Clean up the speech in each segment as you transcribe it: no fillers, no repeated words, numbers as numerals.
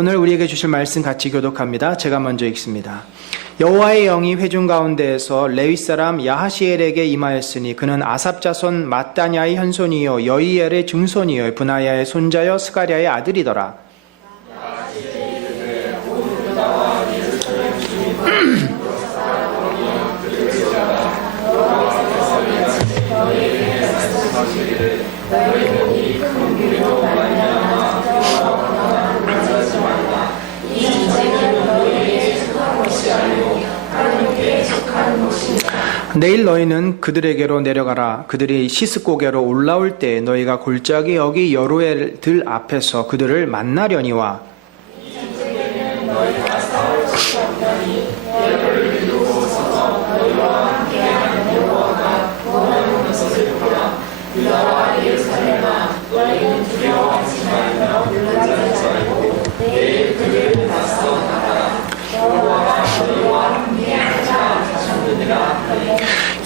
오늘 우리에게 주실 말씀 같이 교독합니다. 제가 먼저 읽습니다. 여호와의 영이 회중 가운데에서 레위 사람 야하시엘에게 임하였으니 그는 아삽 자손 마따냐의 현손이요 여이엘의 증손이요 브나야의 손자여 스가랴의 아들이더라. 내일 너희는 그들에게로 내려가라. 그들이 시스고개로 올라올 때 너희가 골짜기 여기 여로엘 들 앞에서 그들을 만나려니와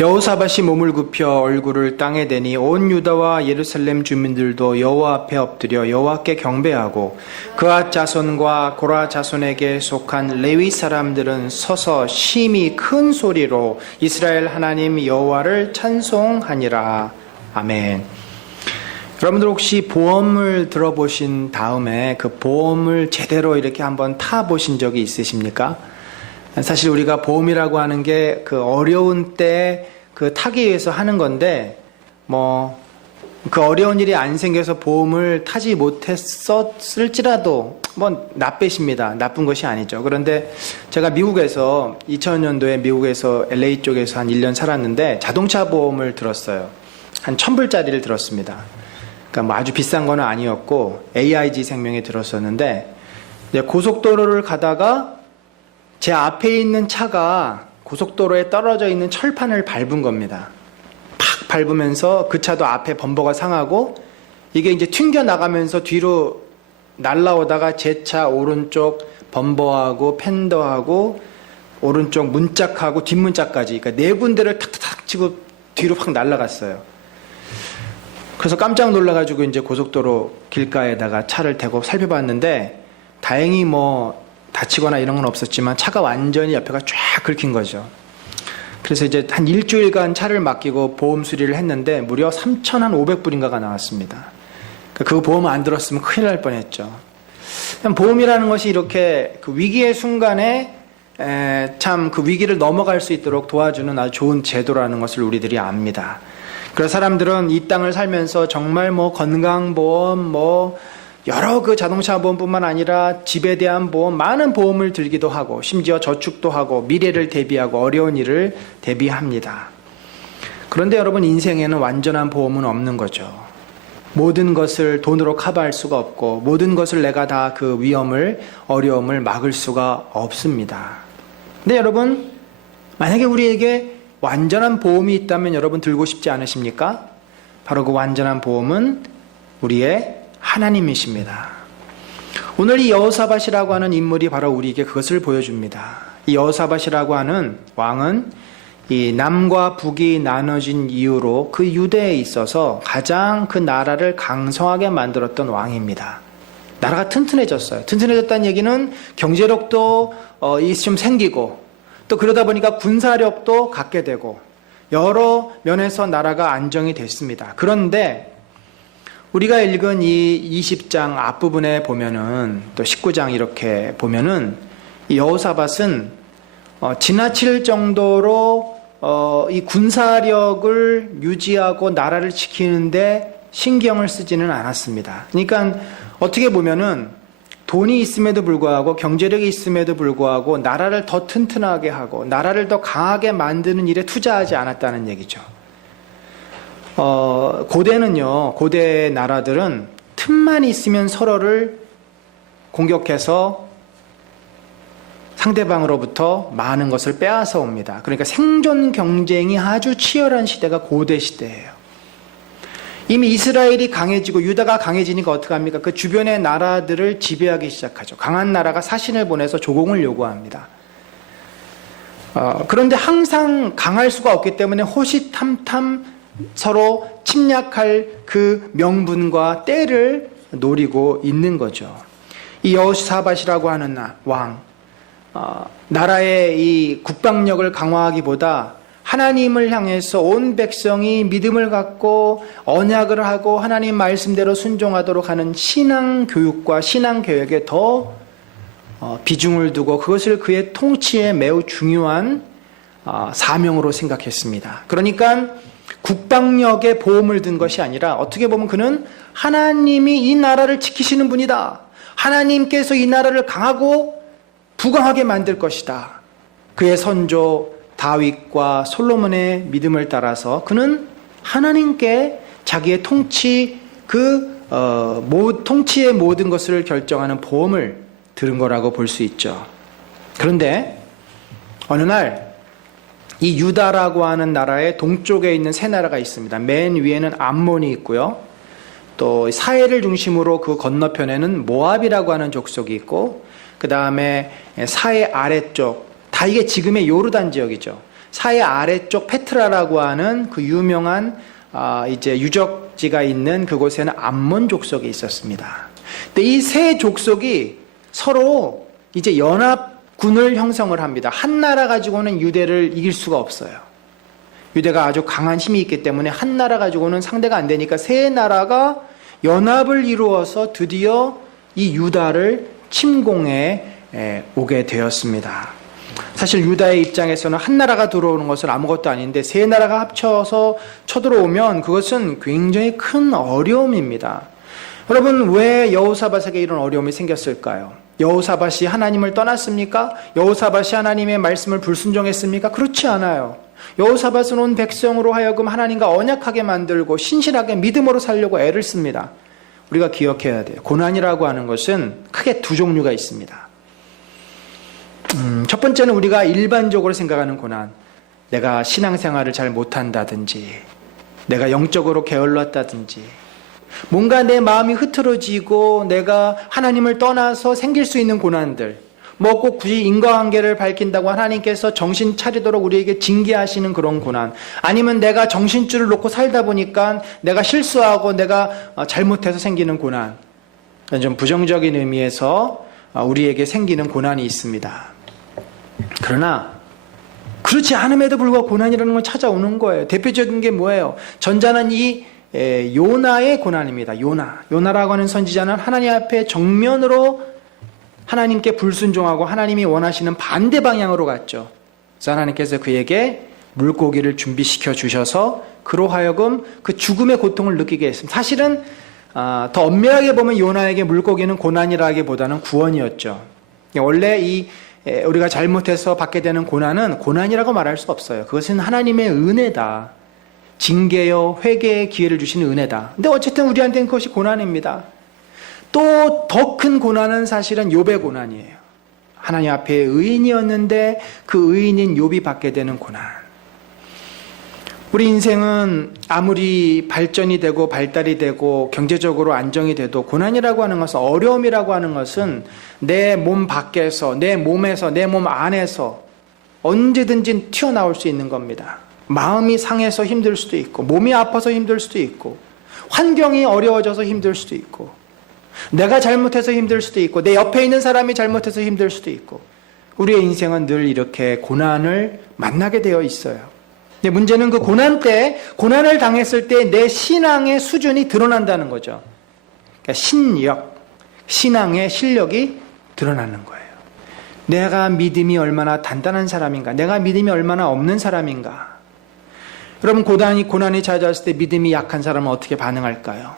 여호사밧이 몸을 굽혀 얼굴을 땅에 대니 온 유다와 예루살렘 주민들도 여호와 앞에 엎드려 여호와께 경배하고 그앗 자손과 고라 자손에게 속한 레위 사람들은 서서 심히 큰 소리로 이스라엘 하나님 여호와를 찬송하니라. 아멘. 여러분들 혹시 보험을 들어보신 다음에 그 보험을 제대로 이렇게 한번 타보신 적이 있으십니까? 사실 우리가 보험이라고 하는 게 그 어려운 때 그 타기 위해서 하는 건데 그 어려운 일이 안 생겨서 보험을 타지 못했을지라도 나쁘십니다. 나쁜 것이 아니죠. 그런데 제가 미국에서 2000년도에 미국에서 LA 쪽에서 한 1년 살았는데 자동차 보험을 들었어요. 한 1000불짜리를 들었습니다. 그러니까 아주 비싼 건 아니었고 AIG 생명에 들었었는데 고속도로를 가다가 제 앞에 있는 차가 고속도로에 떨어져 있는 철판을 밟은 겁니다. 팍 밟으면서 그 차도 앞에 범버가 상하고 이게 이제 튕겨 나가면서 뒤로 날라오다가 제 차 오른쪽 범버하고 팬더하고 오른쪽 문짝하고 뒷문짝까지 그러니까 네 군데를 탁탁탁 치고 뒤로 확 날아갔어요. 그래서 깜짝 놀라가지고 이제 고속도로 길가에다가 차를 대고 살펴봤는데 다행히 다치거나 이런 건 없었지만 차가 완전히 옆에가 쫙 긁힌 거죠. 그래서 이제 한 일주일간 차를 맡기고 보험 수리를 했는데 무려 3,500불인가가 나왔습니다. 그 보험 안 들었으면 큰일 날 뻔했죠. 보험이라는 것이 이렇게 그 위기의 순간에 참 그 위기를 넘어갈 수 있도록 도와주는 아주 좋은 제도라는 것을 우리들이 압니다. 그래서 사람들은 이 땅을 살면서 정말 건강보험 여러 그 자동차 보험뿐만 아니라 집에 대한 보험, 많은 보험을 들기도 하고 심지어 저축도 하고 미래를 대비하고 어려운 일을 대비합니다. 그런데 여러분 인생에는 완전한 보험은 없는 거죠. 모든 것을 돈으로 커버할 수가 없고 모든 것을 내가 다 그 위험을 어려움을 막을 수가 없습니다. 근데 여러분 만약에 우리에게 완전한 보험이 있다면 여러분 들고 싶지 않으십니까? 바로 그 완전한 보험은 우리의 하나님이십니다. 오늘 이 여호사밧이라고 하는 인물이 바로 우리에게 그것을 보여줍니다. 이 여호사밧이라고 하는 왕은 이 남과 북이 나눠진 이후로 그 유대에 있어서 가장 그 나라를 강성하게 만들었던 왕입니다. 나라가 튼튼해졌어요. 튼튼해졌다는 얘기는 경제력도 좀 생기고 또 그러다 보니까 군사력도 갖게 되고 여러 면에서 나라가 안정이 됐습니다. 그런데 우리가 읽은 이 20장 앞부분에 보면은 또 19장 이렇게 보면은 이 여호사밧은 지나칠 정도로 이 군사력을 유지하고 나라를 지키는데 신경을 쓰지는 않았습니다. 그러니까 어떻게 보면은 돈이 있음에도 불구하고 경제력이 있음에도 불구하고 나라를 더 튼튼하게 하고 나라를 더 강하게 만드는 일에 투자하지 않았다는 얘기죠. 고대 나라들은 틈만 있으면 서로를 공격해서 상대방으로부터 많은 것을 빼앗아 옵니다. 그러니까 생존 경쟁이 아주 치열한 시대가 고대 시대예요. 이미 이스라엘이 강해지고 유다가 강해지니까 어떻게 합니까? 그 주변의 나라들을 지배하기 시작하죠. 강한 나라가 사신을 보내서 조공을 요구합니다. 그런데 항상 강할 수가 없기 때문에 호시탐탐 서로 침략할 그 명분과 때를 노리고 있는 거죠. 이 여호사밧이라고 하는 왕, 나라의 이 국방력을 강화하기보다 하나님을 향해서 온 백성이 믿음을 갖고 언약을 하고 하나님 말씀대로 순종하도록 하는 신앙 교육과 신앙 계획에 더 비중을 두고 그것을 그의 통치에 매우 중요한 사명으로 생각했습니다. 그러니까 국방력에 보험을 든 것이 아니라 어떻게 보면 그는 하나님이 이 나라를 지키시는 분이다. 하나님께서 이 나라를 강하고 부강하게 만들 것이다. 그의 선조 다윗과 솔로몬의 믿음을 따라서 그는 하나님께 자기의 통치 통치의 모든 것을 결정하는 보험을 들은 거라고 볼 수 있죠. 그런데 어느 날 이 유다라고 하는 나라의 동쪽에 있는 세 나라가 있습니다. 맨 위에는 암몬이 있고요. 또 사해를 중심으로 그 건너편에는 모압이라고 하는 족속이 있고, 그 다음에 사해 아래쪽, 다 이게 지금의 요르단 지역이죠. 사해 아래쪽 페트라라고 하는 그 유명한 이제 유적지가 있는 그곳에는 암몬 족속이 있었습니다. 근데 이 세 족속이 서로 이제 연합군을 형성을 합니다. 한 나라 가지고는 유대를 이길 수가 없어요. 유대가 아주 강한 힘이 있기 때문에 한 나라 가지고는 상대가 안 되니까 세 나라가 연합을 이루어서 드디어 이 유다를 침공해 오게 되었습니다. 사실 유다의 입장에서는 한 나라가 들어오는 것은 아무것도 아닌데 세 나라가 합쳐서 쳐들어오면 그것은 굉장히 큰 어려움입니다. 여러분, 왜 여호사밧에게 이런 어려움이 생겼을까요? 여호사밧이 하나님을 떠났습니까? 여호사밧이 하나님의 말씀을 불순종했습니까? 그렇지 않아요. 여호사밧은 온 백성으로 하여금 하나님과 언약하게 만들고 신실하게 믿음으로 살려고 애를 씁니다. 우리가 기억해야 돼요. 고난이라고 하는 것은 크게 두 종류가 있습니다. 첫 번째는 우리가 일반적으로 생각하는 고난, 내가 신앙생활을 잘 못한다든지, 내가 영적으로 게을렀다든지, 뭔가 내 마음이 흐트러지고 내가 하나님을 떠나서 생길 수 있는 고난들, 뭐 꼭 굳이 인과관계를 밝힌다고 하나님께서 정신 차리도록 우리에게 징계하시는 그런 고난, 아니면 내가 정신줄을 놓고 살다 보니까 내가 실수하고 내가 잘못해서 생기는 고난, 좀 부정적인 의미에서 우리에게 생기는 고난이 있습니다. 그러나 그렇지 않음에도 불구하고 고난이라는 건 찾아오는 거예요. 대표적인 게 뭐예요? 전자는 이 요나의 고난입니다. 요나라고 하는 선지자는 하나님 앞에 정면으로 하나님께 불순종하고 하나님이 원하시는 반대 방향으로 갔죠. 그래서 하나님께서 그에게 물고기를 준비시켜 주셔서 그로 하여금 그 죽음의 고통을 느끼게 했습니다. 사실은 더 엄밀하게 보면 요나에게 물고기는 고난이라기보다는 구원이었죠. 원래 우리가 잘못해서 받게 되는 고난은 고난이라고 말할 수 없어요. 그것은 하나님의 은혜다. 징계요 회개의 기회를 주시는 은혜다. 근데 어쨌든 우리한테는 그것이 고난입니다. 또 더 큰 고난은 사실은 욥의 고난이에요. 하나님 앞에 의인이었는데 그 의인인 욥이 받게 되는 고난. 우리 인생은 아무리 발전이 되고 발달이 되고 경제적으로 안정이 돼도 고난이라고 하는 것은, 어려움이라고 하는 것은 내 몸 밖에서, 내 몸에서, 내 몸 안에서 언제든지 튀어나올 수 있는 겁니다. 마음이 상해서 힘들 수도 있고, 몸이 아파서 힘들 수도 있고, 환경이 어려워져서 힘들 수도 있고, 내가 잘못해서 힘들 수도 있고, 내 옆에 있는 사람이 잘못해서 힘들 수도 있고, 우리의 인생은 늘 이렇게 고난을 만나게 되어 있어요. 근데 문제는 그 고난 때, 고난을 당했을 때 내 신앙의 수준이 드러난다는 거죠. 그러니까 신앙의 실력이 드러나는 거예요. 내가 믿음이 얼마나 단단한 사람인가, 내가 믿음이 얼마나 없는 사람인가. 여러분, 고난이 찾아왔을 때 믿음이 약한 사람은 어떻게 반응할까요?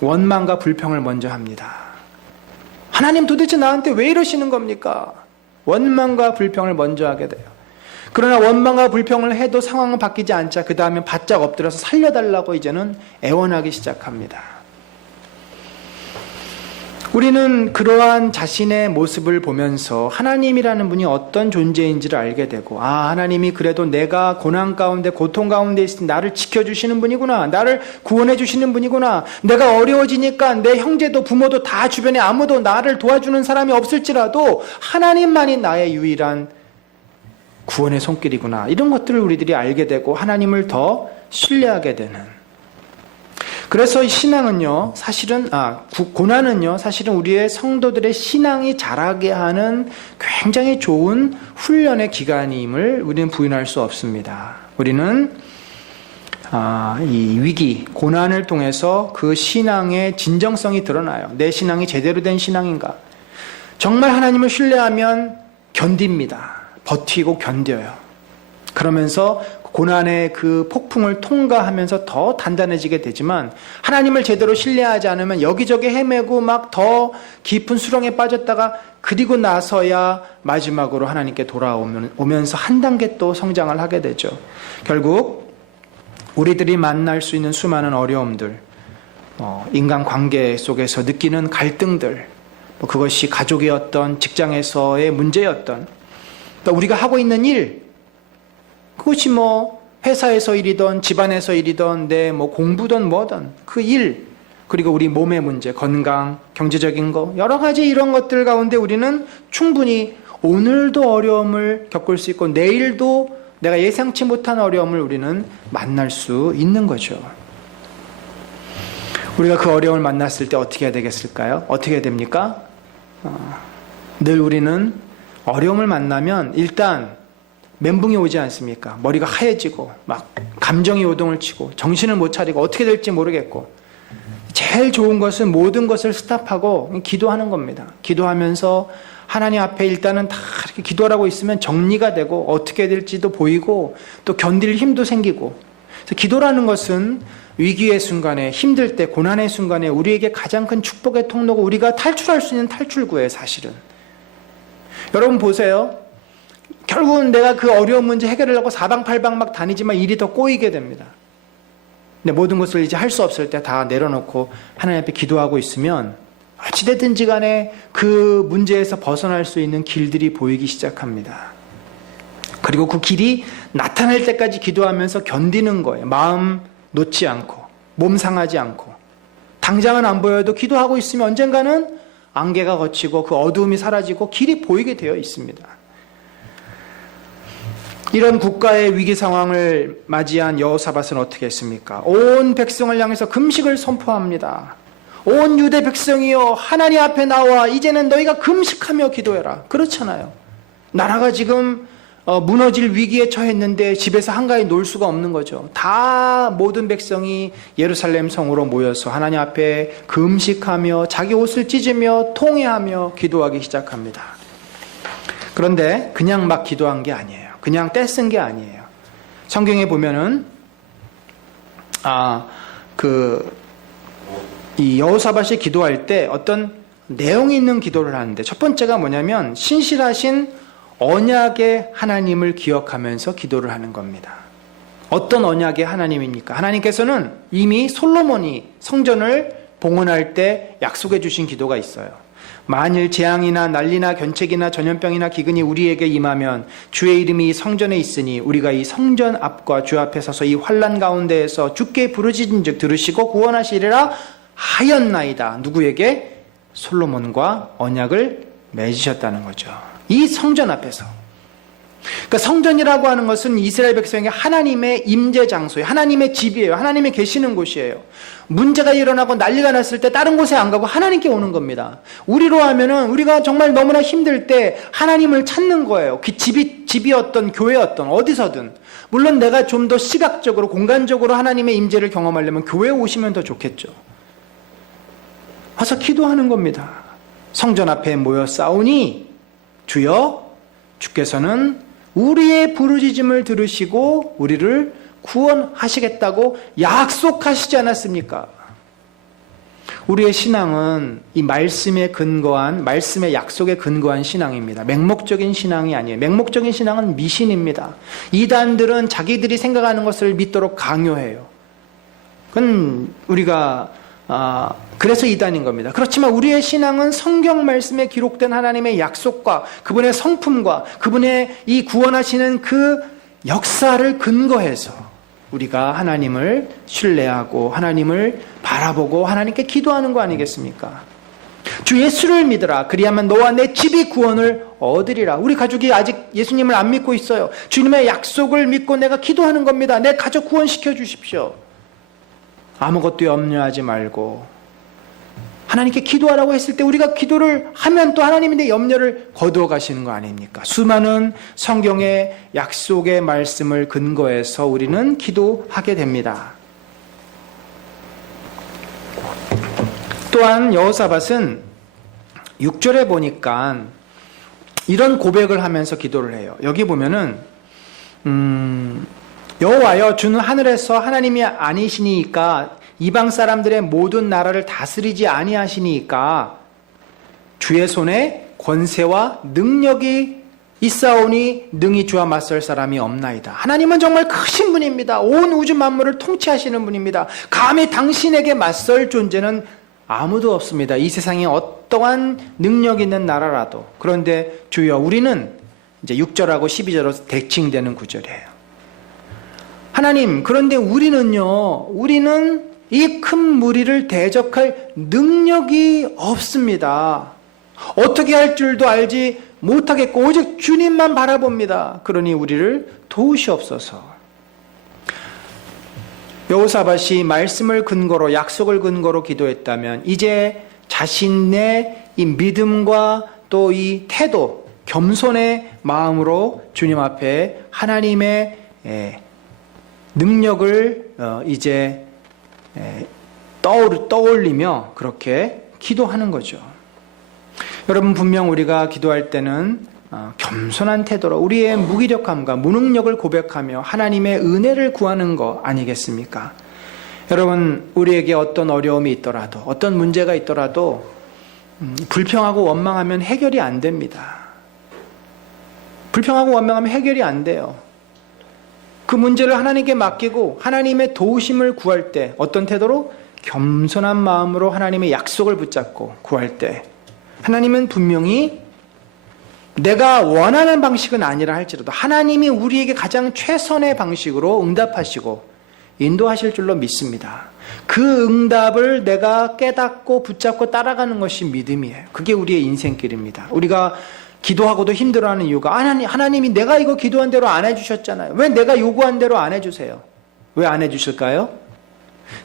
원망과 불평을 먼저 합니다. 하나님, 도대체 나한테 왜 이러시는 겁니까? 원망과 불평을 먼저 하게 돼요. 그러나 원망과 불평을 해도 상황은 바뀌지 않자 그 다음에 바짝 엎드려서 살려달라고 이제는 애원하기 시작합니다. 우리는 그러한 자신의 모습을 보면서 하나님이라는 분이 어떤 존재인지를 알게 되고, 하나님이 그래도 내가 고난 가운데, 고통 가운데 있을 때 나를 지켜주시는 분이구나, 나를 구원해 주시는 분이구나, 내가 어려워지니까 내 형제도 부모도 다 주변에 아무도 나를 도와주는 사람이 없을지라도 하나님만이 나의 유일한 구원의 손길이구나, 이런 것들을 우리들이 알게 되고 하나님을 더 신뢰하게 되는, 그래서 이 신앙은요, 고난은요, 사실은 우리의 성도들의 신앙이 자라게 하는 굉장히 좋은 훈련의 기간임을 우리는 부인할 수 없습니다. 우리는 이 위기, 고난을 통해서 그 신앙의 진정성이 드러나요. 내 신앙이 제대로 된 신앙인가? 정말 하나님을 신뢰하면 견딥니다. 버티고 견뎌요. 그러면서 고난의 그 폭풍을 통과하면서 더 단단해지게 되지만, 하나님을 제대로 신뢰하지 않으면 여기저기 헤매고 막 더 깊은 수렁에 빠졌다가 그리고 나서야 마지막으로 하나님께 돌아오면서 한 단계 또 성장을 하게 되죠. 결국 우리들이 만날 수 있는 수많은 어려움들, 인간관계 속에서 느끼는 갈등들, 그것이 가족이었던, 직장에서의 문제였던, 또 우리가 하고 있는 일, 그것이 회사에서 일이든 집안에서 일이든 내 공부든 뭐든 그 일, 그리고 우리 몸의 문제, 건강, 경제적인 거, 여러 가지 이런 것들 가운데 우리는 충분히 오늘도 어려움을 겪을 수 있고 내일도 내가 예상치 못한 어려움을 우리는 만날 수 있는 거죠. 우리가 그 어려움을 만났을 때 어떻게 해야 되겠을까요? 어떻게 해야 됩니까? 늘 우리는 어려움을 만나면 일단 멘붕이 오지 않습니까? 머리가 하얘지고 막 감정이 요동을 치고 정신을 못 차리고 어떻게 될지 모르겠고, 제일 좋은 것은 모든 것을 스탑하고 기도하는 겁니다. 기도하면서 하나님 앞에 일단은 다 이렇게 기도하고 있으면 정리가 되고 어떻게 될지도 보이고 또 견딜 힘도 생기고. 그래서 기도라는 것은 위기의 순간에, 힘들 때, 고난의 순간에 우리에게 가장 큰 축복의 통로고 우리가 탈출할 수 있는 탈출구예요, 사실은. 여러분 보세요. 결국은 내가 그 어려운 문제 해결하려고 사방팔방 막 다니지만 일이 더 꼬이게 됩니다. 근데 모든 것을 이제 할 수 없을 때 다 내려놓고 하나님 앞에 기도하고 있으면 어찌됐든지 간에 그 문제에서 벗어날 수 있는 길들이 보이기 시작합니다. 그리고 그 길이 나타날 때까지 기도하면서 견디는 거예요. 마음 놓지 않고, 몸 상하지 않고. 당장은 안 보여도 기도하고 있으면 언젠가는 안개가 걷히고 그 어두움이 사라지고 길이 보이게 되어 있습니다. 이런 국가의 위기 상황을 맞이한 여호사밧은 어떻게 했습니까? 온 백성을 향해서 금식을 선포합니다. 온 유대 백성이여, 하나님 앞에 나와 이제는 너희가 금식하며 기도해라. 그렇잖아요. 나라가 지금 무너질 위기에 처했는데 집에서 한가히 놀 수가 없는 거죠. 다 모든 백성이 예루살렘 성으로 모여서 하나님 앞에 금식하며 자기 옷을 찢으며 통회하며 기도하기 시작합니다. 그런데 그냥 막 기도한 게 아니에요. 그냥 떼쓴 게 아니에요. 성경에 보면은 이 여호사밧이 기도할 때 어떤 내용이 있는 기도를 하는데, 첫 번째가 뭐냐면 신실하신 언약의 하나님을 기억하면서 기도를 하는 겁니다. 어떤 언약의 하나님입니까? 하나님께서는 이미 솔로몬이 성전을 봉헌할 때 약속해 주신 기도가 있어요. 만일 재앙이나 난리나 견책이나 전염병이나 기근이 우리에게 임하면 주의 이름이 성전에 있으니 우리가 이 성전 앞과 주 앞에 서서 이 환난 가운데에서 주께 부르짖은즉 들으시고 구원하시리라 하였나이다. 누구에게? 솔로몬과 언약을 맺으셨다는 거죠. 이 성전 앞에서. 그러니까 성전이라고 하는 것은 이스라엘 백성에게 하나님의 임재 장소예요. 하나님의 집이에요. 하나님이 계시는 곳이에요. 문제가 일어나고 난리가 났을 때 다른 곳에 안 가고 하나님께 오는 겁니다. 우리로 하면은 우리가 정말 너무나 힘들 때 하나님을 찾는 거예요. 그 집이었던 교회였던 어디서든. 물론 내가 좀 더 시각적으로 공간적으로 하나님의 임재를 경험하려면 교회에 오시면 더 좋겠죠. 와서 기도하는 겁니다. 성전 앞에 모여 싸우니 주여, 주께서는 우리의 부르짖음을 들으시고 우리를 구원하시겠다고 약속하시지 않았습니까? 우리의 신앙은 이 말씀에 근거한, 말씀의 약속에 근거한 신앙입니다. 맹목적인 신앙이 아니에요. 맹목적인 신앙은 미신입니다. 이단들은 자기들이 생각하는 것을 믿도록 강요해요. 그건 우리가 그래서 이단인 겁니다. 그렇지만 우리의 신앙은 성경 말씀에 기록된 하나님의 약속과 그분의 성품과 그분의 이 구원하시는 그 역사를 근거해서 우리가 하나님을 신뢰하고 하나님을 바라보고 하나님께 기도하는 거 아니겠습니까? 주 예수를 믿으라. 그리하면 너와 내 집이 구원을 얻으리라. 우리 가족이 아직 예수님을 안 믿고 있어요. 주님의 약속을 믿고 내가 기도하는 겁니다. 내 가족 구원시켜 주십시오. 아무것도 염려하지 말고 하나님께 기도하라고 했을 때 우리가 기도를 하면 또 하나님이 내 염려를 거두어 가시는 거 아닙니까? 수많은 성경의 약속의 말씀을 근거해서 우리는 기도하게 됩니다. 또한 여호사밧은 6절에 보니까 이런 고백을 하면서 기도를 해요. 여기 보면은 여호와여 주는 하늘에서 하나님이 아니시니까 이방 사람들의 모든 나라를 다스리지 아니하시니까 주의 손에 권세와 능력이 있사오니 능히 주와 맞설 사람이 없나이다. 하나님은 정말 크신 분입니다. 온 우주 만물을 통치하시는 분입니다. 감히 당신에게 맞설 존재는 아무도 없습니다. 이 세상에 어떠한 능력 있는 나라라도. 그런데 주여 우리는 이제 6절하고 12절로 대칭되는 구절이에요. 하나님, 그런데 우리는 이 큰 무리를 대적할 능력이 없습니다. 어떻게 할 줄도 알지 못하겠고 오직 주님만 바라봅니다. 그러니 우리를 도우시옵소서. 여호사밧이 말씀을 근거로 약속을 근거로 기도했다면 이제 자신의 이 믿음과 또 이 태도, 겸손의 마음으로 주님 앞에 하나님의 능력을 이제 떠올리며 그렇게 기도하는 거죠. 여러분, 분명 우리가 기도할 때는 겸손한 태도로 우리의 무기력함과 무능력을 고백하며 하나님의 은혜를 구하는 거 아니겠습니까? 여러분, 우리에게 어떤 어려움이 있더라도 어떤 문제가 있더라도 불평하고 원망하면 해결이 안 됩니다. 불평하고 원망하면 해결이 안 돼요. 그 문제를 하나님께 맡기고 하나님의 도우심을 구할 때 어떤 태도로? 겸손한 마음으로 하나님의 약속을 붙잡고 구할 때 하나님은 분명히 내가 원하는 방식은 아니라 할지라도 하나님이 우리에게 가장 최선의 방식으로 응답하시고 인도하실 줄로 믿습니다. 그 응답을 내가 깨닫고 붙잡고 따라가는 것이 믿음이에요. 그게 우리의 인생길입니다. 우리가 기도하고도 힘들어하는 이유가 하나님이 내가 이거 기도한 대로 안 해주셨잖아요. 왜 내가 요구한 대로 안 해주세요? 왜 안 해주실까요?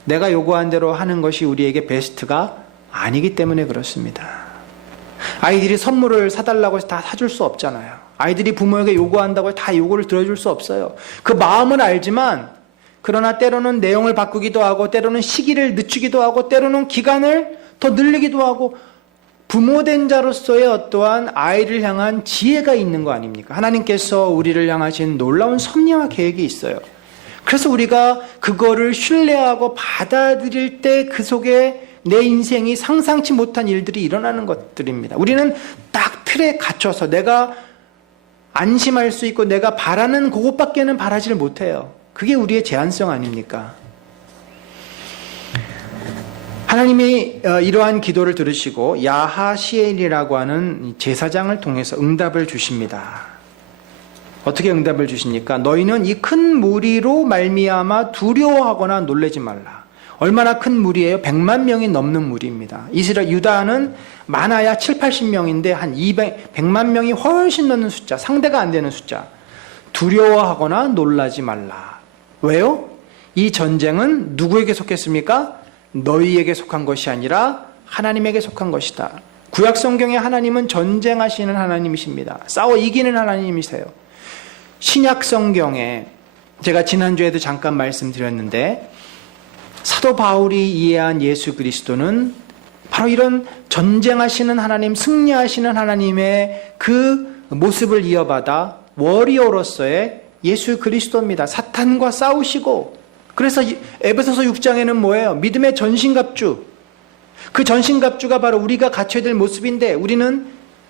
내가 요구한 대로 하는 것이 우리에게 베스트가 아니기 때문에 그렇습니다. 아이들이 선물을 사달라고 해서 다 사줄 수 없잖아요. 아이들이 부모에게 요구한다고 해서 다 요구를 들어줄 수 없어요. 그 마음은 알지만 그러나 때로는 내용을 바꾸기도 하고 때로는 시기를 늦추기도 하고 때로는 기간을 더 늘리기도 하고 부모된 자로서의 어떠한 아이를 향한 지혜가 있는 거 아닙니까? 하나님께서 우리를 향하신 놀라운 섭리와 계획이 있어요. 그래서 우리가 그거를 신뢰하고 받아들일 때 그 속에 내 인생이 상상치 못한 일들이 일어나는 것들입니다. 우리는 딱 틀에 갇혀서 내가 안심할 수 있고 내가 바라는 그것밖에는 바라지를 못해요. 그게 우리의 제한성 아닙니까? 하나님이 이러한 기도를 들으시고 야하시엘이라고 하는 제사장을 통해서 응답을 주십니다. 어떻게 응답을 주십니까? 너희는 이 큰 무리로 말미암아 두려워하거나 놀라지 말라. 얼마나 큰 무리예요? 100만 명이 넘는 무리입니다. 이스라엘 유다는 많아야 7, 80명인데 한 100만 명이 훨씬 넘는 숫자, 상대가 안 되는 숫자. 두려워하거나 놀라지 말라. 왜요? 이 전쟁은 누구에게 속했습니까? 너희에게 속한 것이 아니라 하나님에게 속한 것이다. 구약 성경의 하나님은 전쟁하시는 하나님이십니다. 싸워 이기는 하나님이세요. 신약 성경에 제가 지난주에도 잠깐 말씀드렸는데 사도 바울이 이해한 예수 그리스도는 바로 이런 전쟁하시는 하나님, 승리하시는 하나님의 그 모습을 이어받아 워리어로서의 예수 그리스도입니다. 사탄과 싸우시고, 그래서 에베소서 6장에는 뭐예요? 믿음의 전신갑주. 그 전신갑주가 바로 우리가 갖춰야 될 모습인데 우리는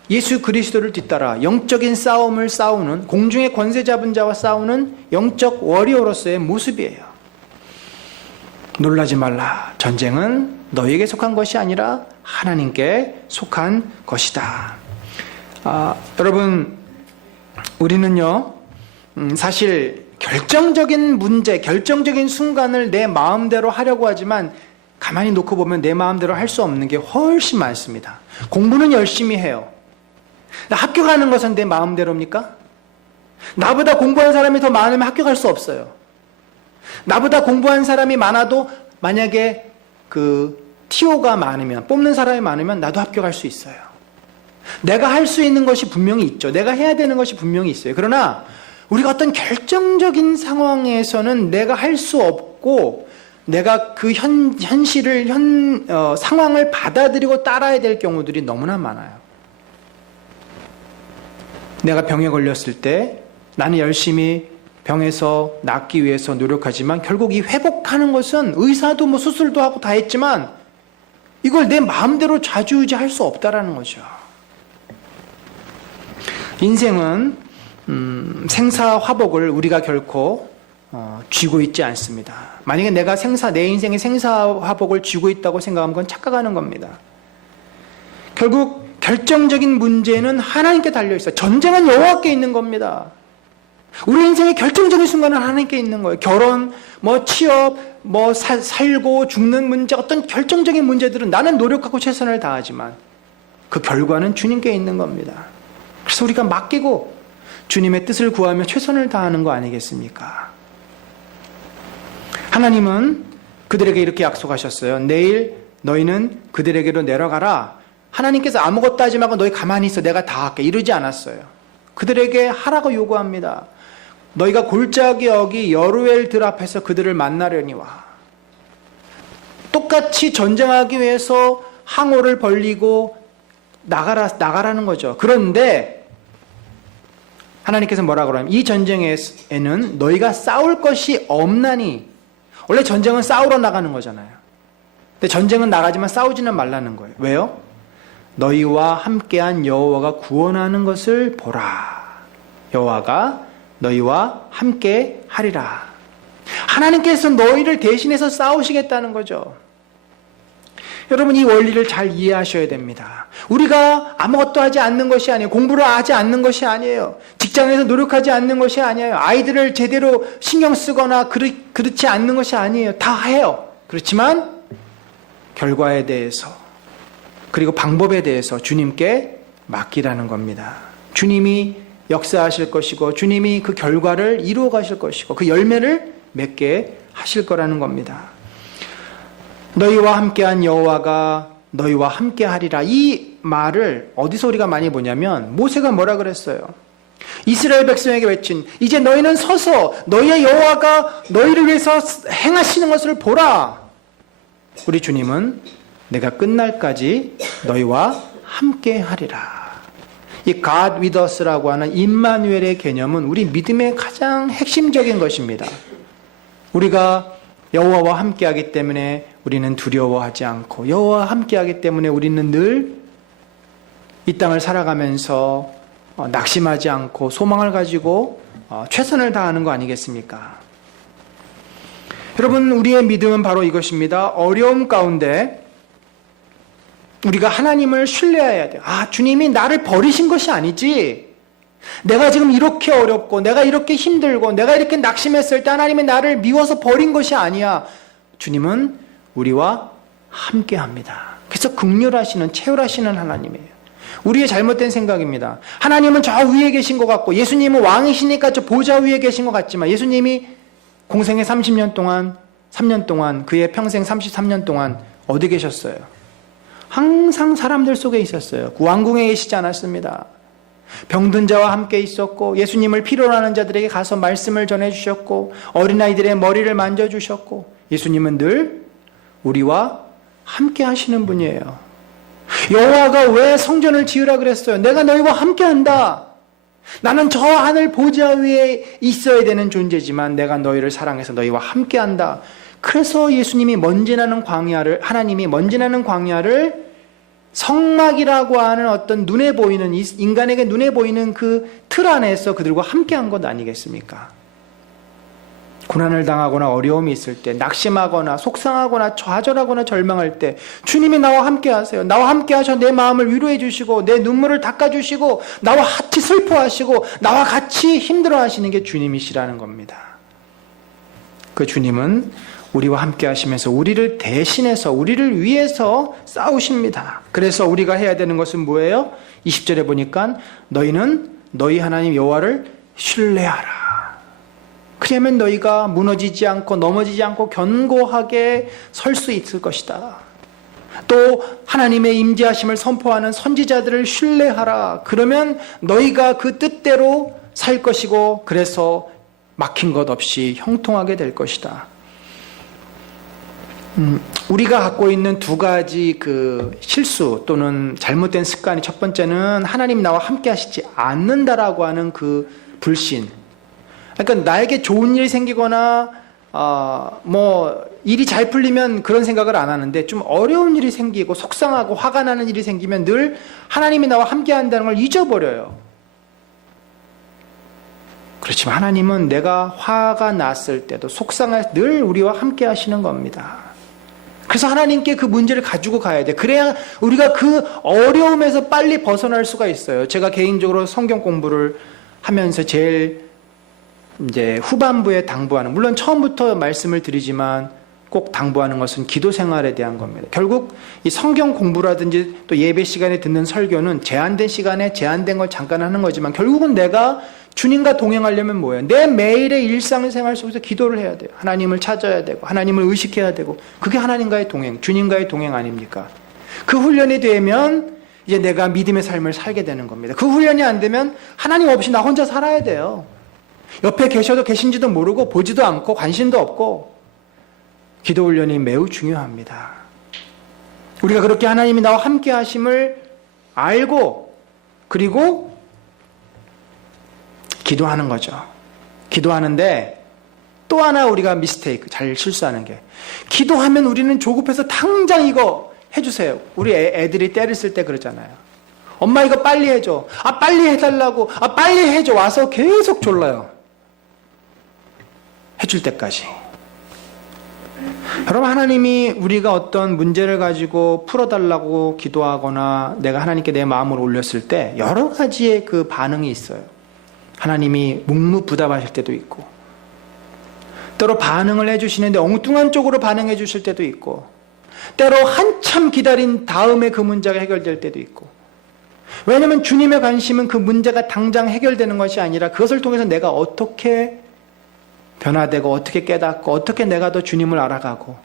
예수 그리스도를 뒤따라 영적인 싸움을 싸우는, 공중의 권세 잡은 자와 싸우는 영적 워리어로서의 모습이에요. 놀라지 말라. 전쟁은 너희에게 속한 것이 아니라 하나님께 속한 것이다. 여러분, 우리는요, 사실 결정적인 문제, 결정적인 순간을 내 마음대로 하려고 하지만 가만히 놓고 보면 내 마음대로 할 수 없는 게 훨씬 많습니다. 공부는 열심히 해요. 학교 가는 것은 내 마음대로입니까? 나보다 공부한 사람이 더 많으면 학교 갈 수 없어요. 나보다 공부한 사람이 많아도 만약에 TO가 많으면, 뽑는 사람이 많으면 나도 합격할 수 있어요. 내가 할 수 있는 것이 분명히 있죠. 내가 해야 되는 것이 분명히 있어요. 그러나 우리가 어떤 결정적인 상황에서는 내가 할 수 없고 내가 그 현실을, 상황을 받아들이고 따라야 될 경우들이 너무나 많아요. 내가 병에 걸렸을 때 나는 열심히 병에서 낫기 위해서 노력하지만 결국 이 회복하는 것은 의사도 수술도 하고 다 했지만 이걸 내 마음대로 좌지우지할 수 없다라는 거죠. 인생은 생사화복을 우리가 결코 쥐고 있지 않습니다. 만약에 내가 내 인생의 생사화복을 쥐고 있다고 생각하면 그건 착각하는 겁니다. 결국 결정적인 문제는 하나님께 달려있어요. 전쟁은 여호와께 있는 겁니다. 우리 인생의 결정적인 순간은 하나님께 있는 거예요. 결혼, 취업, 살고 죽는 문제, 어떤 결정적인 문제들은 나는 노력하고 최선을 다하지만 그 결과는 주님께 있는 겁니다. 그래서 우리가 맡기고 주님의 뜻을 구하며 최선을 다하는 거 아니겠습니까? 하나님은 그들에게 이렇게 약속하셨어요. 내일 너희는 그들에게로 내려가라. 하나님께서 아무것도 하지 말고 너희 가만히 있어. 내가 다 할게. 이러지 않았어요. 그들에게 하라고 요구합니다. 너희가 골짜기 어기 여루엘 들 앞에서 그들을 만나려니와. 똑같이 전쟁하기 위해서 항오를 벌리고 나가라는 거죠. 그런데 하나님께서 뭐라 그러냐면 이 전쟁에는 너희가 싸울 것이 없나니. 원래 전쟁은 싸우러 나가는 거잖아요. 근데 전쟁은 나가지만 싸우지는 말라는 거예요. 왜요? 너희와 함께한 여호와가 구원하는 것을 보라. 여호와가 너희와 함께 하리라. 하나님께서 너희를 대신해서 싸우시겠다는 거죠. 여러분, 이 원리를 잘 이해하셔야 됩니다. 우리가 아무것도 하지 않는 것이 아니에요. 공부를 하지 않는 것이 아니에요. 직장에서 노력하지 않는 것이 아니에요. 아이들을 제대로 신경 쓰거나 그렇지 않는 것이 아니에요. 다 해요. 그렇지만 결과에 대해서 그리고 방법에 대해서 주님께 맡기라는 겁니다. 주님이 역사하실 것이고 주님이 그 결과를 이루어 가실 것이고 그 열매를 맺게 하실 거라는 겁니다. 너희와 함께한 여호와가 너희와 함께하리라. 이 말을 어디서 우리가 많이 보냐면 모세가 뭐라 그랬어요? 이스라엘 백성에게 외친 이제 너희는 서서 너희의 여호와가 너희를 위해서 행하시는 것을 보라. 우리 주님은 내가 끝날까지 너희와 함께하리라. 이 God with us라고 하는 임마누엘의 개념은 우리 믿음의 가장 핵심적인 것입니다. 우리가 여호와와 함께하기 때문에 우리는 두려워하지 않고 여호와와 함께하기 때문에 우리는 늘 이 땅을 살아가면서 낙심하지 않고 소망을 가지고 최선을 다하는 거 아니겠습니까? 여러분, 우리의 믿음은 바로 이것입니다. 어려움 가운데 우리가 하나님을 신뢰해야 돼요. 주님이 나를 버리신 것이 아니지. 내가 지금 이렇게 어렵고 내가 이렇게 힘들고 내가 이렇게 낙심했을 때 하나님이 나를 미워서 버린 것이 아니야. 주님은 우리와 함께합니다. 그래서 긍휼하시는 채울하시는 하나님이에요. 우리의 잘못된 생각입니다. 하나님은 저 위에 계신 것 같고 예수님은 왕이시니까 저 보좌 위에 계신 것 같지만 예수님이 공생의 30년 동안 3년 동안 그의 평생 33년 동안 어디 계셨어요? 항상 사람들 속에 있었어요. 왕궁에 계시지 않았습니다. 병든 자와 함께 있었고 예수님을 필요로 하는 자들에게 가서 말씀을 전해주셨고 어린아이들의 머리를 만져주셨고 예수님은 늘 우리와 함께 하시는 분이에요. 여호와가 왜 성전을 지으라 그랬어요? 내가 너희와 함께 한다. 나는 저 하늘 보좌 위에 있어야 되는 존재지만 내가 너희를 사랑해서 너희와 함께 한다. 그래서 예수님이 먼지나는 광야를, 하나님이 먼지나는 광야를 성막이라고 하는 어떤 눈에 보이는, 인간에게 눈에 보이는 그 틀 안에서 그들과 함께 한 것 아니겠습니까? 고난을 당하거나 어려움이 있을 때, 낙심하거나 속상하거나 좌절하거나 절망할 때 주님이 나와 함께 하세요. 나와 함께 하셔 내 마음을 위로해 주시고 내 눈물을 닦아주시고 나와 같이 슬퍼하시고 나와 같이 힘들어하시는 게 주님이시라는 겁니다. 그 주님은 우리와 함께 하시면서 우리를 대신해서 우리를 위해서 싸우십니다. 그래서 우리가 해야 되는 것은 뭐예요? 20절에 보니까 너희는 너희 하나님 여호와를 신뢰하라. 그러면 너희가 무너지지 않고 넘어지지 않고 견고하게 설 수 있을 것이다. 또 하나님의 임재하심을 선포하는 선지자들을 신뢰하라. 그러면 너희가 그 뜻대로 살 것이고 그래서 막힌 것 없이 형통하게 될 것이다. 우리가 갖고 있는 두 가지 그 실수 또는 잘못된 습관이, 첫 번째는 하나님 나와 함께 하시지 않는다라고 하는 그 불신. 그러니까 나에게 좋은 일이 생기거나 일이 잘 풀리면 그런 생각을 안 하는데, 좀 어려운 일이 생기고 속상하고 화가 나는 일이 생기면 늘 하나님이 나와 함께 한다는 걸 잊어버려요. 그렇지만 하나님은 내가 화가 났을 때도 속상할 때 늘 우리와 함께 하시는 겁니다. 그래서 하나님께 그 문제를 가지고 가야 돼. 그래야 우리가 그 어려움에서 빨리 벗어날 수가 있어요. 제가 개인적으로 성경 공부를 하면서 제일 이제 후반부에 당부하는, 물론 처음부터 말씀을 드리지만 꼭 당부하는 것은 기도 생활에 대한 겁니다. 결국 이 성경 공부라든지 또 예배 시간에 듣는 설교는 제한된 시간에 제한된 걸 잠깐 하는 거지만, 결국은 내가 주님과 동행하려면 뭐예요? 내 매일의 일상생활 속에서 기도를 해야 돼요. 하나님을 찾아야 되고 하나님을 의식해야 되고, 그게 하나님과의 동행, 주님과의 동행 아닙니까? 그 훈련이 되면 이제 내가 믿음의 삶을 살게 되는 겁니다. 그 훈련이 안 되면 하나님 없이 나 혼자 살아야 돼요. 옆에 계셔도 계신지도 모르고 보지도 않고 관심도 없고. 기도 훈련이 매우 중요합니다. 우리가 그렇게 하나님이 나와 함께 하심을 알고 그리고 기도하는 거죠. 기도하는데 또 하나 우리가 미스테이크, 잘 실수하는 게, 기도하면 우리는 조급해서 당장 이거 해주세요. 우리 애들이 때를 쓸 때 그러잖아요. 엄마 이거 빨리 해줘. 빨리 해달라고. 빨리 해줘. 와서 계속 졸라요. 해줄 때까지. 여러분, 하나님이 우리가 어떤 문제를 가지고 풀어달라고 기도하거나 내가 하나님께 내 마음을 올렸을 때 여러 가지의 그 반응이 있어요. 하나님이 묵묵부답하실 때도 있고, 때로 반응을 해주시는데 엉뚱한 쪽으로 반응해 주실 때도 있고, 때로 한참 기다린 다음에 그 문제가 해결될 때도 있고. 왜냐하면 주님의 관심은 그 문제가 당장 해결되는 것이 아니라 그것을 통해서 내가 어떻게 변화되고 어떻게 깨닫고 어떻게 내가 더 주님을 알아가고.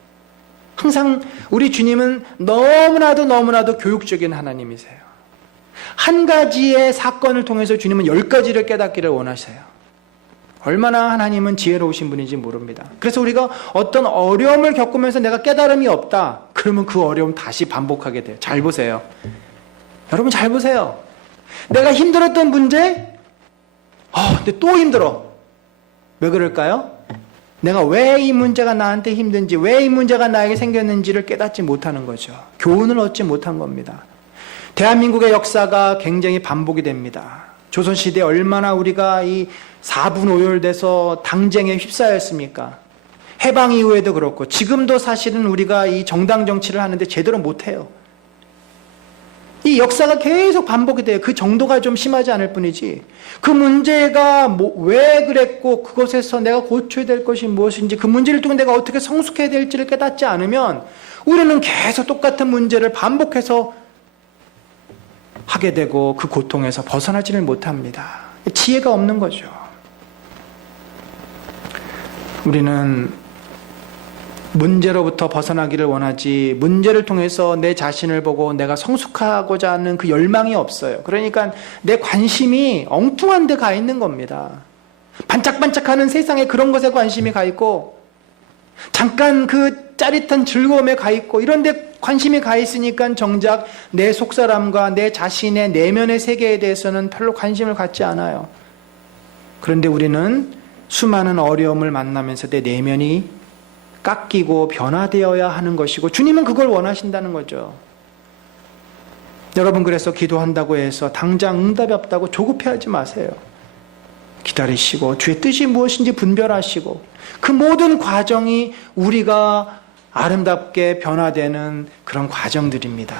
항상 우리 주님은 너무나도 교육적인 하나님이세요. 한 가지의 사건을 통해서 주님은 10가지를 깨닫기를 원하세요. 얼마나 하나님은 지혜로우신 분인지 모릅니다. 그래서 우리가 어떤 어려움을 겪으면서 내가 깨달음이 없다, 그러면 그 어려움 다시 반복하게 돼요. 잘 보세요. 여러분 잘 보세요. 내가 힘들었던 문제, 근데 또 힘들어. 왜 그럴까요? 내가 왜 이 문제가 나한테 힘든지, 왜 이 문제가 나에게 생겼는지를 깨닫지 못하는 거죠. 교훈을 얻지 못한 겁니다. 대한민국의 역사가 굉장히 반복이 됩니다. 조선시대에 얼마나 우리가 이 4분 오열돼서 당쟁에 휩싸였습니까? 해방 이후에도 그렇고 지금도 사실은 우리가 이 정당 정치를 하는데 제대로 못해요. 이 역사가 계속 반복이 돼요. 그 정도가 좀 심하지 않을 뿐이지, 그 문제가 왜 그랬고 그것에서 내가 고쳐야 될 것이 무엇인지, 그 문제를 통해 내가 어떻게 성숙해야 될지를 깨닫지 않으면 우리는 계속 똑같은 문제를 반복해서 하게 되고 그 고통에서 벗어나지를 못합니다. 지혜가 없는 거죠. 우리는 문제로부터 벗어나기를 원하지, 문제를 통해서 내 자신을 보고 내가 성숙하고자 하는 그 열망이 없어요. 그러니까 내 관심이 엉뚱한 데 가 있는 겁니다. 반짝반짝하는 세상에 그런 것에 관심이 가 있고, 잠깐 그 짜릿한 즐거움에 가 있고, 이런 데 관심이 가 있으니까 정작 내 속사람과 내 자신의 내면의 세계에 대해서는 별로 관심을 갖지 않아요. 그런데 우리는 수많은 어려움을 만나면서 내 내면이 깎이고 변화되어야 하는 것이고, 주님은 그걸 원하신다는 거죠. 여러분, 그래서 기도한다고 해서 당장 응답이 없다고 조급해하지 마세요. 기다리시고 주의 뜻이 무엇인지 분별하시고, 그 모든 과정이 우리가 아름답게 변화되는 그런 과정들입니다.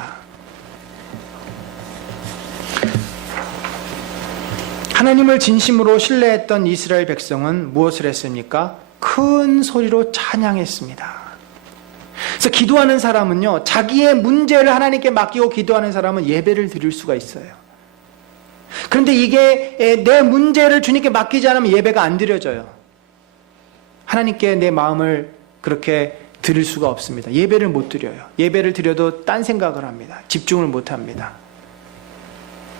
하나님을 진심으로 신뢰했던 이스라엘 백성은 무엇을 했습니까? 큰 소리로 찬양했습니다. 그래서 기도하는 사람은요, 자기의 문제를 하나님께 맡기고 기도하는 사람은 예배를 드릴 수가 있어요. 그런데 이게 내 문제를 주님께 맡기지 않으면 예배가 안 드려져요. 하나님께 내 마음을 그렇게 드릴 수가 없습니다. 예배를 못 드려요. 예배를 드려도 딴 생각을 합니다. 집중을 못 합니다.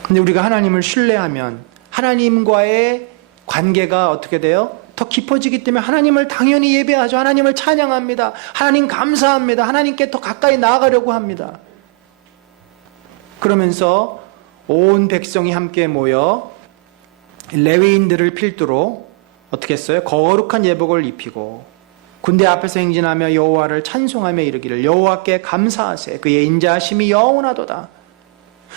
근데 우리가 하나님을 신뢰하면 하나님과의 관계가 어떻게 돼요? 더 깊어지기 때문에 하나님을 당연히 예배하죠. 하나님을 찬양합니다. 하나님 감사합니다. 하나님께 더 가까이 나아가려고 합니다. 그러면서 온 백성이 함께 모여 레위인들을 필두로 어떻게 했어요? 거룩한 예복을 입히고 군대 앞에서 행진하며 여호와를 찬송하며 이르기를 여호와께 감사하세 그의 인자하심이 영원하도다.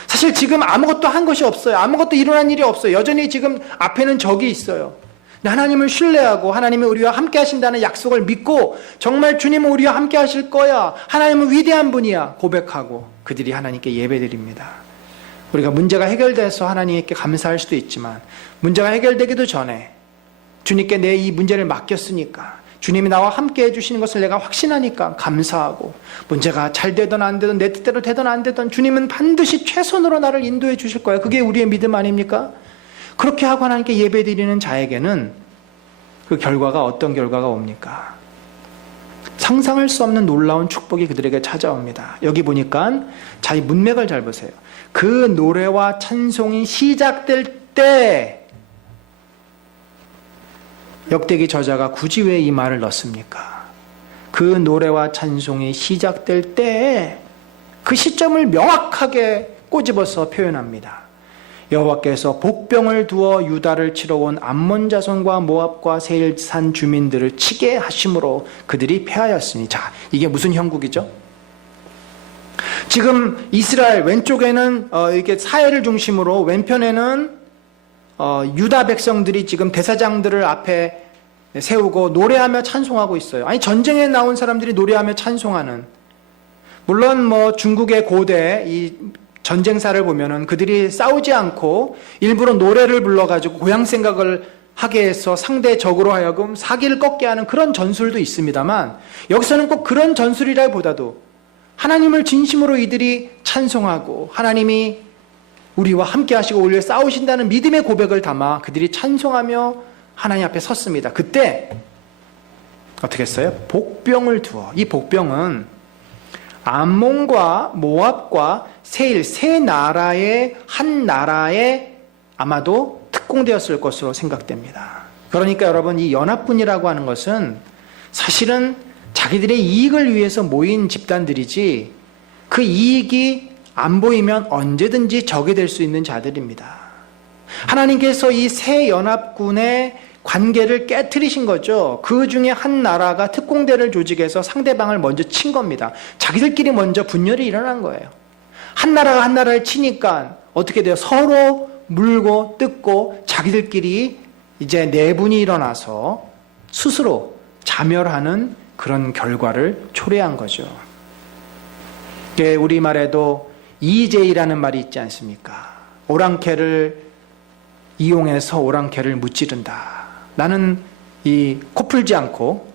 사실 지금 아무것도 한 것이 없어요. 아무것도 일어난 일이 없어요. 여전히 지금 앞에는 적이 있어요. 근데 하나님을 신뢰하고 하나님이 우리와 함께 하신다는 약속을 믿고 정말 주님은 우리와 함께 하실 거야. 하나님은 위대한 분이야. 고백하고 그들이 하나님께 예배드립니다. 우리가 문제가 해결돼서 하나님께 감사할 수도 있지만 문제가 해결되기도 전에 주님께 내 이 문제를 맡겼으니까 주님이 나와 함께 해주시는 것을 내가 확신하니까 감사하고 문제가 잘 되든 안 되든 내 뜻대로 되든 안 되든 주님은 반드시 최선으로 나를 인도해 주실 거야. 그게 우리의 믿음 아닙니까? 그렇게 하고 하나님께 예배드리는 자에게는 그 결과가 어떤 결과가 옵니까? 상상할 수 없는 놀라운 축복이 그들에게 찾아옵니다. 여기 보니까 자기 문맥을 잘 보세요. 그 노래와 찬송이 시작될 때 역대기 저자가 굳이 왜 이 말을 넣습니까? 그 노래와 찬송이 시작될 때 그 시점을 명확하게 꼬집어서 표현합니다. 여호와께서 복병을 두어 유다를 치러 온 암몬 자손과 모압과 세일산 주민들을 치게 하심으로 그들이 패하였으니 자 이게 무슨 형국이죠? 지금 이스라엘 왼쪽에는 이렇게 사해를 중심으로 왼편에는 유다 백성들이 지금 대사장들을 앞에 세우고 노래하며 찬송하고 있어요. 아니 전쟁에 나온 사람들이 노래하며 찬송하는 물론 뭐 중국의 고대 이 전쟁사를 보면은 그들이 싸우지 않고 일부러 노래를 불러가지고 고향 생각을 하게 해서 상대 적으로 하여금 사기를 꺾게 하는 그런 전술도 있습니다만 여기서는 꼭 그런 전술이라기보다도 하나님을 진심으로 이들이 찬송하고 하나님이 우리와 함께 하시고 우리를 싸우신다는 믿음의 고백을 담아 그들이 찬송하며 하나님 앞에 섰습니다. 그때 어떻게 했어요? 복병을 두어. 이 복병은 암몬과 모압과 세일 세 나라의 한 나라에 아마도 특공되었을 것으로 생각됩니다. 그러니까 여러분 이 연합군이라고 하는 것은 사실은 자기들의 이익을 위해서 모인 집단들이지 그 이익이 안 보이면 언제든지 적이 될 수 있는 자들입니다. 하나님께서 이 세 연합군의 관계를 깨트리신 거죠. 그 중에 한 나라가 특공대를 조직해서 상대방을 먼저 친 겁니다. 자기들끼리 먼저 분열이 일어난 거예요. 한 나라가 한 나라를 치니까 어떻게 돼요? 서로 물고 뜯고 자기들끼리 이제 내분이 일어나서 스스로 자멸하는 그런 결과를 초래한 거죠. 우리말에도 이재이라는 말이 있지 않습니까? 오랑캐를 이용해서 오랑캐를 무찌른다. 나는 이 코 풀지 않고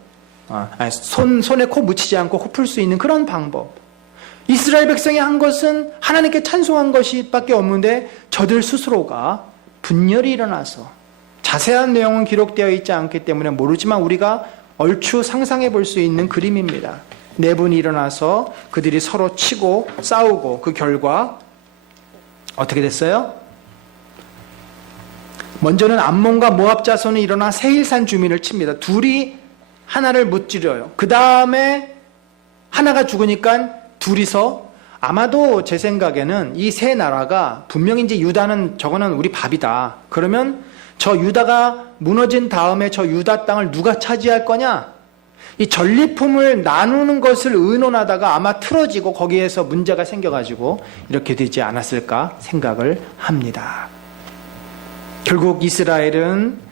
손에 코 묻히지 않고 코 풀 수 있는 그런 방법. 이스라엘 백성이 한 것은 하나님께 찬송한 것이 밖에 없는데 저들 스스로가 분열이 일어나서 자세한 내용은 기록되어 있지 않기 때문에 모르지만 우리가 얼추 상상해 볼 수 있는 그림입니다. 내분이 일어나서 그들이 서로 치고 싸우고 그 결과 어떻게 됐어요? 먼저는 암몬과 모압 자손이 일어나 세일산 주민을 칩니다. 둘이 하나를 무찌려요. 그 다음에 하나가 죽으니까 둘이서 아마도 제 생각에는 이 세 나라가 분명히 이제 유다는 저거는 우리 밥이다. 그러면 저 유다가 무너진 다음에 저 유다 땅을 누가 차지할 거냐? 이 전리품을 나누는 것을 의논하다가 아마 틀어지고 거기에서 문제가 생겨가지고 이렇게 되지 않았을까 생각을 합니다. 결국 이스라엘은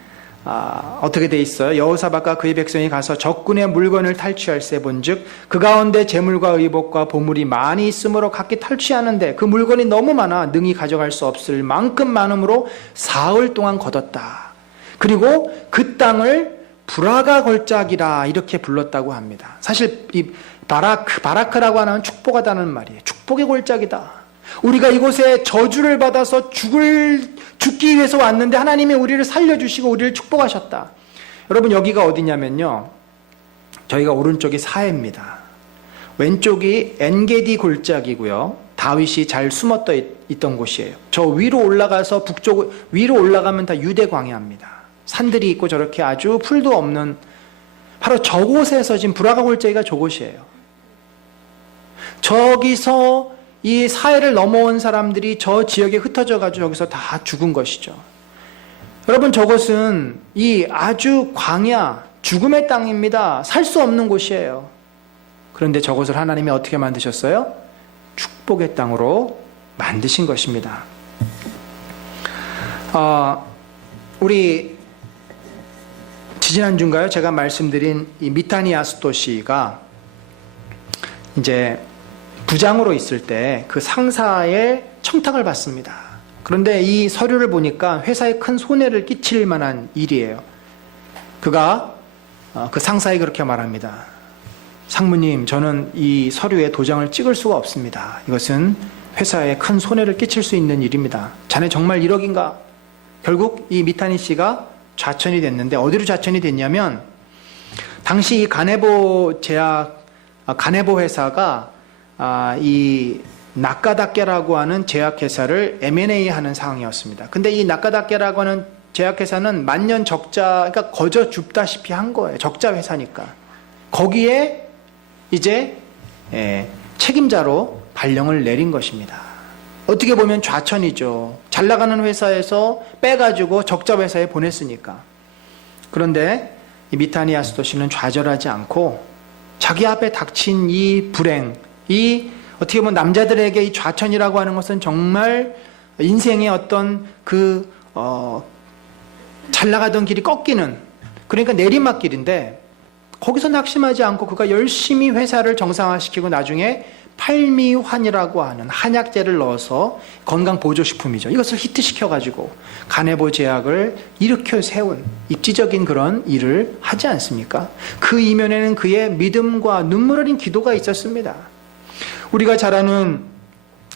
어떻게 돼 있어요? 여호사밧과 그의 백성이 가서 적군의 물건을 탈취할세 본즉 그 가운데 재물과 의복과 보물이 많이 있으므로 각기 탈취하는데 그 물건이 너무 많아 능히 가져갈 수 없을 만큼 많음으로 사흘 동안 거뒀다. 그리고 그 땅을 브라가 걸작이라 이렇게 불렀다고 합니다. 사실 이 바라크라고 하는 축복하다는 말이에요. 축복의 골짜기다. 우리가 이곳에 저주를 받아서 죽기 위해서 왔는데 하나님이 우리를 살려주시고 우리를 축복하셨다. 여러분 여기가 어디냐면요. 저희가 오른쪽이 사해입니다. 왼쪽이 엔게디 골짜기고요. 다윗이 잘 숨었다 있던 곳이에요. 저 위로 올라가서 북쪽 위로 올라가면 다 유대 광야입니다. 산들이 있고 저렇게 아주 풀도 없는 바로 저곳에서 지금 브라가 골짜기가 저곳이에요. 저기서 이 사해를 넘어온 사람들이 저 지역에 흩어져 가지고 여기서 다 죽은 것이죠. 여러분, 저것은 이 아주 광야, 죽음의 땅입니다. 살 수 없는 곳이에요. 그런데 저것을 하나님이 어떻게 만드셨어요? 축복의 땅으로 만드신 것입니다. 우리 지지난주인가요? 제가 말씀드린 이 미타니아스 도시가 이제 부장으로 있을 때 그 상사의 청탁을 받습니다. 그런데 이 서류를 보니까 회사에 큰 손해를 끼칠 만한 일이에요. 그가 그 상사에게 그렇게 말합니다. 상무님, 저는 이 서류에 도장을 찍을 수가 없습니다. 이것은 회사에 큰 손해를 끼칠 수 있는 일입니다. 자네 정말 1억인가? 결국 이 미타니 씨가 좌천이 됐는데, 어디로 좌천이 됐냐면 당시 이 가네보 회사가 이 나카다케라고 하는 제약회사를 M&A 하는 상황이었습니다. 근데 이 나카다케라고 하는 제약회사는 만년 적자, 그러니까 거저 줍다시피 한 거예요. 적자 회사니까. 거기에 이제 책임자로 발령을 내린 것입니다. 어떻게 보면 좌천이죠. 잘 나가는 회사에서 빼가지고 적자 회사에 보냈으니까. 그런데 이 미타니아스 도시는 좌절하지 않고 자기 앞에 닥친 이 불행, 이 어떻게 보면 남자들에게 이 좌천이라고 하는 것은 정말 인생의 어떤 잘 나가던 길이 꺾이는, 그러니까 내리막길인데, 거기서 낙심하지 않고 그가 열심히 회사를 정상화시키고 나중에 팔미환이라고 하는 한약재를 넣어서 건강보조식품이죠. 이것을 히트시켜가지고 가네보 제약을 일으켜 세운 입지적인 그런 일을 하지 않습니까? 그 이면에는 그의 믿음과 눈물 어린 기도가 있었습니다. 우리가 잘 아는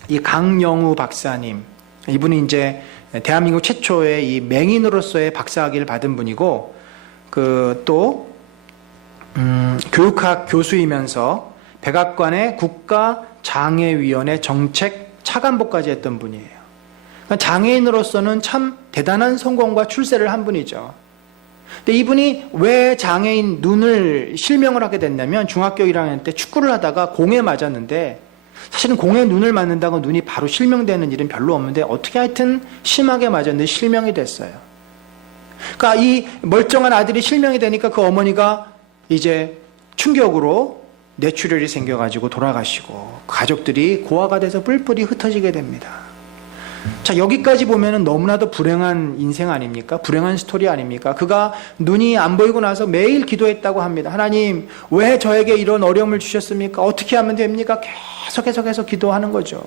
이 강영우 박사님, 이분이 이제 대한민국 최초의 이 맹인으로서의 박사학위를 받은 분이고, 교육학 교수이면서 백악관의 국가장애위원회 정책 차관보까지 했던 분이에요. 그러니까 장애인으로서는 참 대단한 성공과 출세를 한 분이죠. 근데 이분이 왜 장애인 눈을 실명을 하게 됐냐면, 중학교 1학년 때 축구를 하다가 공에 맞았는데, 사실은 공에 눈을 맞는다고 눈이 바로 실명되는 일은 별로 없는데 어떻게 하여튼 심하게 맞았는데 실명이 됐어요. 그러니까 이 멀쩡한 아들이 실명이 되니까 그 어머니가 이제 충격으로 뇌출혈이 생겨가지고 돌아가시고 가족들이 고아가 돼서 뿔뿔이 흩어지게 됩니다. 자, 여기까지 보면은 너무나도 불행한 인생 아닙니까? 불행한 스토리 아닙니까? 그가 눈이 안 보이고 나서 매일 기도했다고 합니다. 하나님, 왜 저에게 이런 어려움을 주셨습니까? 어떻게 하면 됩니까? 계속 기도하는 거죠.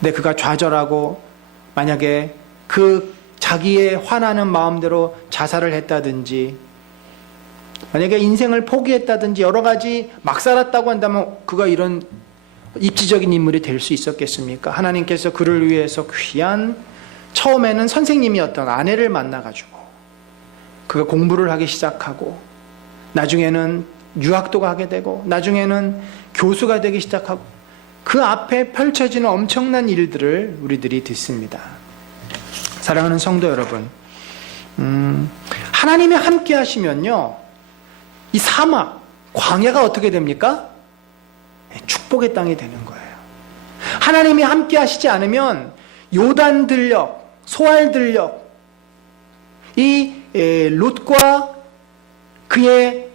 근데 그가 좌절하고 만약에 그 자기의 화나는 마음대로 자살을 했다든지, 만약에 인생을 포기했다든지 여러 가지 막 살았다고 한다면 그가 이런 입지적인 인물이 될 수 있었겠습니까? 하나님께서 그를 위해서 귀한, 처음에는 선생님이었던 아내를 만나가지고 그가 공부를 하기 시작하고, 나중에는 유학도 가게 되고, 나중에는 교수가 되기 시작하고, 그 앞에 펼쳐지는 엄청난 일들을 우리들이 듣습니다. 사랑하는 성도 여러분, 하나님이 함께 하시면요, 이 사막, 광야가 어떻게 됩니까? 축복의 땅이 되는 거예요. 하나님이 함께 하시지 않으면 요단 들녘, 소알 들녘, 이 롯과 그의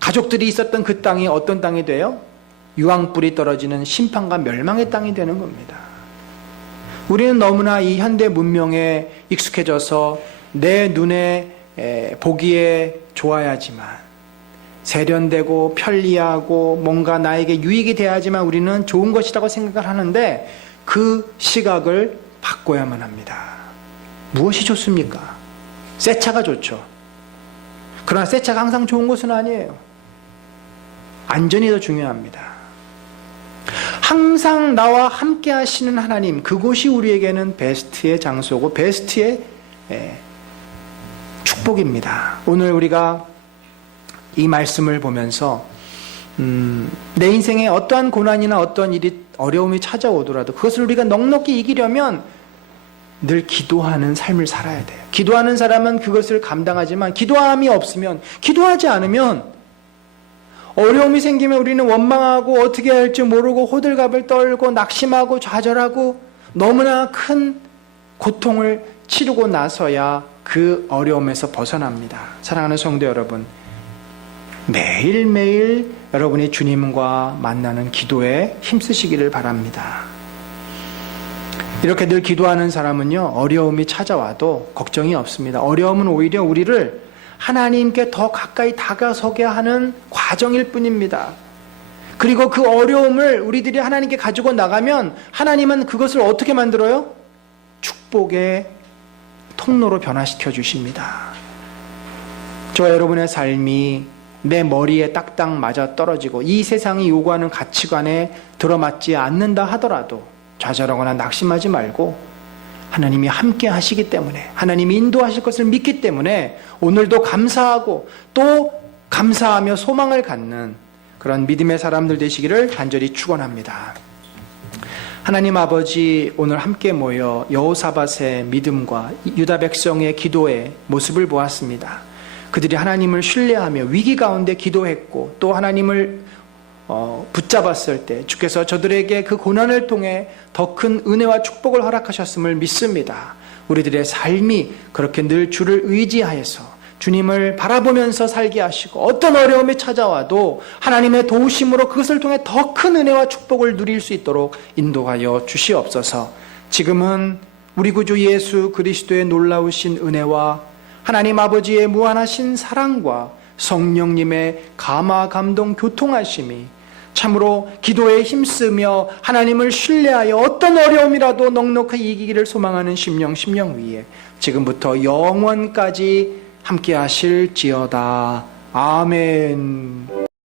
가족들이 있었던 그 땅이 어떤 땅이 돼요? 유황불이 떨어지는 심판과 멸망의 땅이 되는 겁니다. 우리는 너무나 이 현대 문명에 익숙해져서 내 눈에 보기에 좋아야지만, 세련되고 편리하고 뭔가 나에게 유익이 돼야지만 우리는 좋은 것이라고 생각을 하는데, 그 시각을 바꿔야만 합니다. 무엇이 좋습니까? 새 차가 좋죠. 그러나 새 차가 항상 좋은 것은 아니에요. 안전이 더 중요합니다. 항상 나와 함께 하시는 하나님, 그곳이 우리에게는 베스트의 장소고 베스트의 축복입니다. 오늘 우리가 이 말씀을 보면서 내 인생에 어떠한 고난이나 어떠한 일이 어려움이 찾아오더라도 그것을 우리가 넉넉히 이기려면 늘 기도하는 삶을 살아야 돼요. 기도하는 사람은 그것을 감당하지만 기도함이 없으면, 기도하지 않으면 어려움이 생기면 우리는 원망하고 어떻게 할지 모르고 호들갑을 떨고 낙심하고 좌절하고 너무나 큰 고통을 치르고 나서야 그 어려움에서 벗어납니다. 사랑하는 성도 여러분, 매일매일 여러분이 주님과 만나는 기도에 힘쓰시기를 바랍니다. 이렇게 늘 기도하는 사람은요, 어려움이 찾아와도 걱정이 없습니다. 어려움은 오히려 우리를 하나님께 더 가까이 다가서게 하는 과정일 뿐입니다. 그리고 그 어려움을 우리들이 하나님께 가지고 나가면 하나님은 그것을 어떻게 만들어요? 축복의 통로로 변화시켜 주십니다. 저와 여러분의 삶이 내 머리에 딱딱 맞아 떨어지고 이 세상이 요구하는 가치관에 들어맞지 않는다 하더라도 좌절하거나 낙심하지 말고 하나님이 함께 하시기 때문에, 하나님이 인도하실 것을 믿기 때문에 오늘도 감사하고 또 감사하며 소망을 갖는 그런 믿음의 사람들 되시기를 간절히 축원합니다. 하나님 아버지, 오늘 함께 모여 여호사밧의 믿음과 유다 백성의 기도의 모습을 보았습니다. 그들이 하나님을 신뢰하며 위기 가운데 기도했고 또 하나님을 붙잡았을 때 주께서 저들에게 그 고난을 통해 더 큰 은혜와 축복을 허락하셨음을 믿습니다. 우리들의 삶이 그렇게 늘 주를 의지하여서 주님을 바라보면서 살게 하시고 어떤 어려움이 찾아와도 하나님의 도우심으로 그것을 통해 더 큰 은혜와 축복을 누릴 수 있도록 인도하여 주시옵소서. 지금은 우리 구주 예수 그리스도의 놀라우신 은혜와 하나님 아버지의 무한하신 사랑과 성령님의 감화 감동 교통하심이 참으로 기도에 힘쓰며 하나님을 신뢰하여 어떤 어려움이라도 넉넉히 이기기를 소망하는 심령 위에 지금부터 영원까지 함께 하실지어다. 아멘.